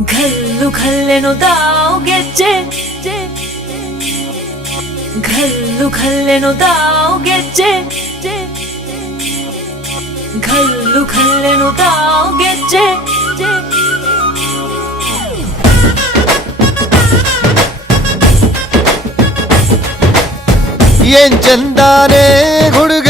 ఘల్లు ఘల్లెను దావుగెచ్చే ఘల్లు ఘల్లెను దావుగెచ్చే ఘల్లు ఘల్లెను దావుగెచ్చే ఏం చందానే గుడుగ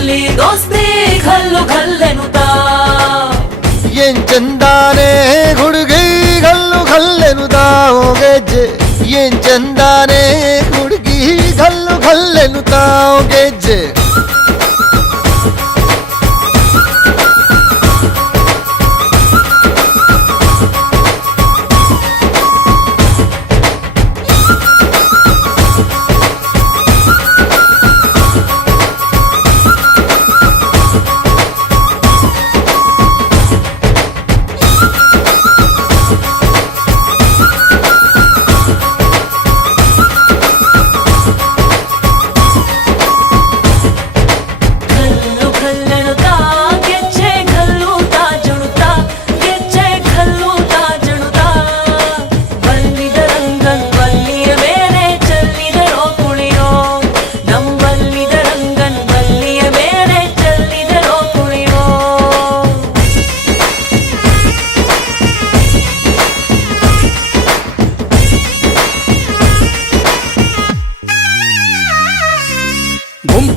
ಕುಸ್ತಿಯಲ್ಲಿ ದೋಸ್ತಿ ಘಲ್ಲು ಘಲ್ಲೆನು ತಾವು ಏನ್ ಚಂದಾನೆ ಹುಡುಗಿ ಕಲ್ಲು ಕಲ್ಲೆನು ತಾವು ಗೆಜ್ಜೆ ಏನ್ ಚಂದಾನೆ ಹುಡುಗಿ ಕಲ್ಲು ಕಲ್ಲೆನು ತಾವು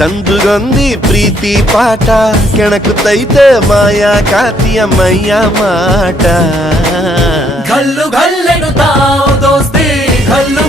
ಸಂದುಗೊಂದಿ ಪ್ರೀತಿ ಪಾಠ ಕೆಣಕುತ್ತೈತೆ ಮಾಯಾ ಕಾತಿಯ ಮೈಯ ಮಾಟ ಘಲ್ಲು ಘಲ್ಲೆನು ತಾವು ದೋಸ್ತಿ ಘಲ್ಲು